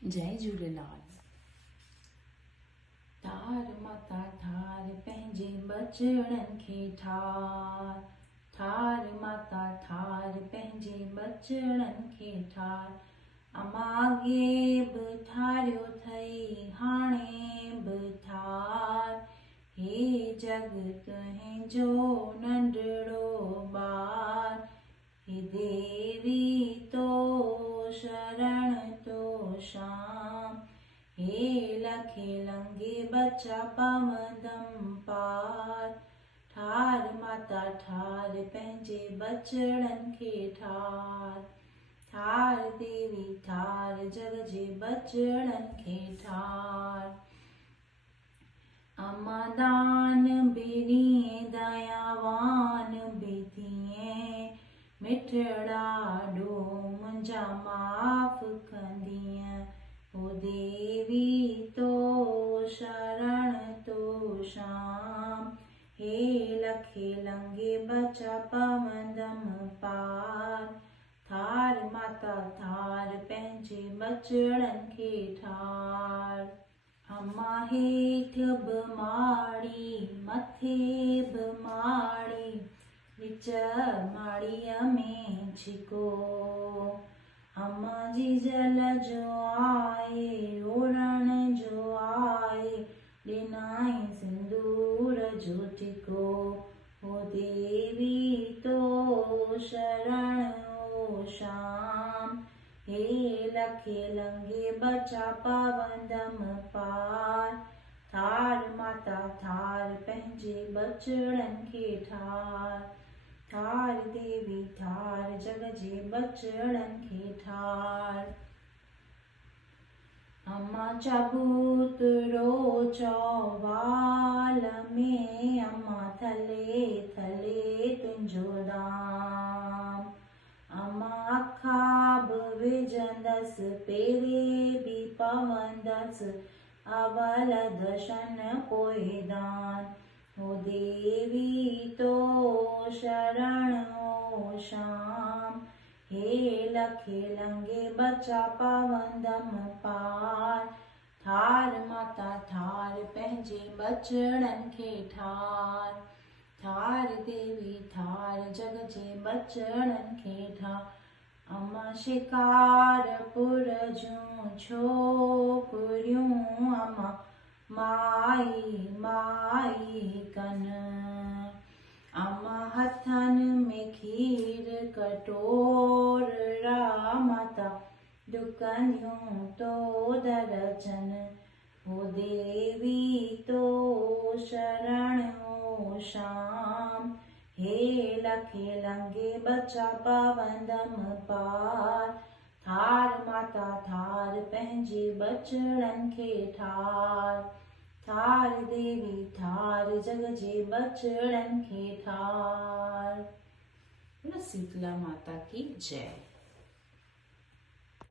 जय झूलेलाल। तार माता ठार पंहिंजे बचड़नि खे ठार, ठार माता ठार पंहिंजे बचड़नि खे ठार। अमागे बि ठारियो अथई हाणे बि ठार, हे जग तुंहिंजो नंढड़ो ॿार। हे देवी तो शरण तो शाम, हे लखे लंघे बचा पवंदम पार। ठार माता ठार पंहिंजे बचड़नि खे ठार, ठार देवी ठार जग जे बचड़नि खे ठार। अम्मा दान बि ॾिए दयावान बि थिए, मिठड़ा ॾो मुंहिंजा माफ़ कंदीअ। ओ देवी तो शरण तो शाम, हे लखे लंघे बचा पवंदम पार। ठार माता ठार पंहिंजे बचड़नि खे ठार। अम्मा हेठि बि माड़ी मथे बि माड़ी, विच माड़ीअ में छिको। अम्मा जी जल जो आहे ओढ़ण जो आहे, ॾिनाई सिंदूर जो टिको। ओ देवी तो शरण ओ शाम, हे लखे लंघे बचा पवंदम पार। ठार माता ठार पंहिंजे बचड़नि खे ठार, ठार देवी ठार जग जे बचड़नि खे ठार। अम्मा चबूतरो चौवाल में, अम्मा थले थले तुंहिंजो दाम। अम्मा अखा बि विझंदसि पेरे बि पवंदसि, अवल दर्शन पोइ दान। ओ देवी तो शरण ओ शाम, हे लखे लंघे बचा पवंदम पार। ठार माता ठार पंहिंजे बचड़नि खे ठार, ठार देवी ठार जग जे बचड़नि खे ठार। अम्मा शिकारपुर जूं छोकिरियूं, अम्मा माई माई कन। अम्मा हथनि में खीर कटोरा, माता ॾुकंदियूं तो दर अचन। ओ देवी तो शरण ओ शाम, हे लखे लंघे बचा पवंदम पार। ठार माता ठार पंहिंजे बचड़नि खे ठार, ठार देवी ठार जग जे बचड़नि खे ठार। शीतला माता की जय।